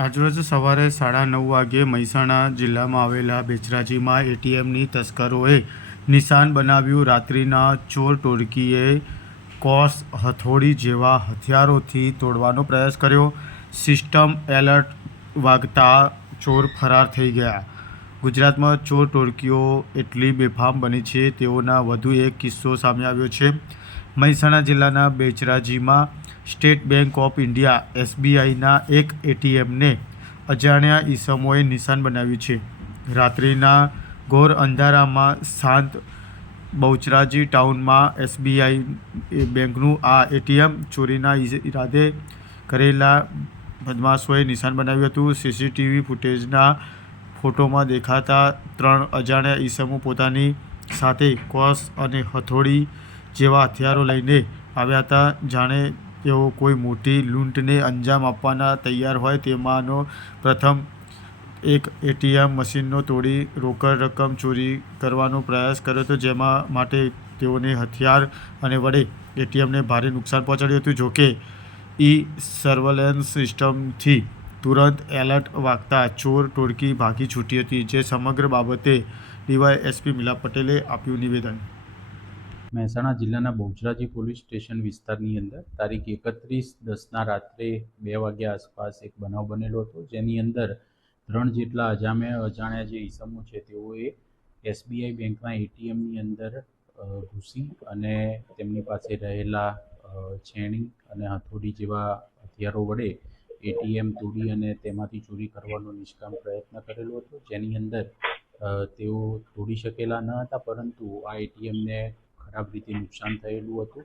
આજરોજ સવારે 9:30 વાગ્યે મહેસાણા જિલ્લામાં આવેલા બેચરાજીમાં એટીએમની તસ્કરોએ નિશાન બનાવ્યું. રાત્રિના ચોર ટોળકીએ કોસ, હથોડી જેવા હથિયારોથી તોડવાનો પ્રયાસ કર્યો. સિસ્ટમ એલર્ટ વાગતા ચોર ફરાર થઈ ગયા. ગુજરાતમાં ચોર ટોળકીઓ એટલી બેફામ બની છે તેઓના વધુ એક કિસ્સો સામે આવ્યો છે. મહેસાણા જિલ્લાના બેચરાજીમાં સ્ટેટ બેંક ઓફ ઇન્ડિયા એસબીઆઈના એક એટીએમને અજાણ્યા ઈસમોએ નિશાન બનાવ્યું છે. રાત્રિના ઘોર અંધારામાં શાંત બહુચરાજી ટાઉનમાં એસબીઆઈ બેંકનું આ એટીએમ ચોરીના ઈરાદે કરેલા બદમાશોએ નિશાન બનાવ્યું હતું. સીસીટીવી ફૂટેજના ફોટોમાં દેખાતા 3 અજાણ્યા ઈસમો પોતાની સાથે કોસ અને હથોડી જેવા હથિયારો લઈને આવ્યા હતા. જાણે તેઓ કોઈ મોટી લૂંટને અંજામ આપવાના તૈયાર હોય. તેમાંનો પ્રથમ એક એટીએમ મશીનનો તોડી રોકડ રકમ ચોરી કરવાનો પ્રયાસ કર્યો હતો, જેમાં માટે તેઓને હથિયાર અને વડે એટીએમને ભારે નુકસાન પહોંચાડ્યું હતું. જોકે સર્વેલન્સ સિસ્ટમથી તુરંત એલર્ટ વાગતા ચોર ટોળકી ભાગી છૂટી હતી. જે સમગ્ર બાબતે ડીવાયએસપી મિલાપ પટેલે આપ્યું નિવેદન. મહેસાણા જિલ્લાના બહુચરાજી પોલીસ સ્ટેશન વિસ્તારની અંદર તારીખ 31/10ના રાત્રે 2 વાગ્યા આસપાસ એક બનાવ બનેલો હતો, જેની અંદર 3 જેટલા અજાણ્યા જે ઈસમો છે તેઓએ એસબીઆઈ બેંકના એટીએમની અંદર ઘૂસી અને તેમની પાસે રહેલા છેણી અને હથોડી જેવા હથિયારો વડે એટીએમ તોડી અને તેમાંથી ચોરી કરવાનો નિષ્કામ પ્રયત્ન કરેલો હતો, જેની અંદર તેઓ તોડી શકેલા ન હતા, પરંતુ આ એટીએમને ખરાબ રીતે નુકસાન થયેલું હતું.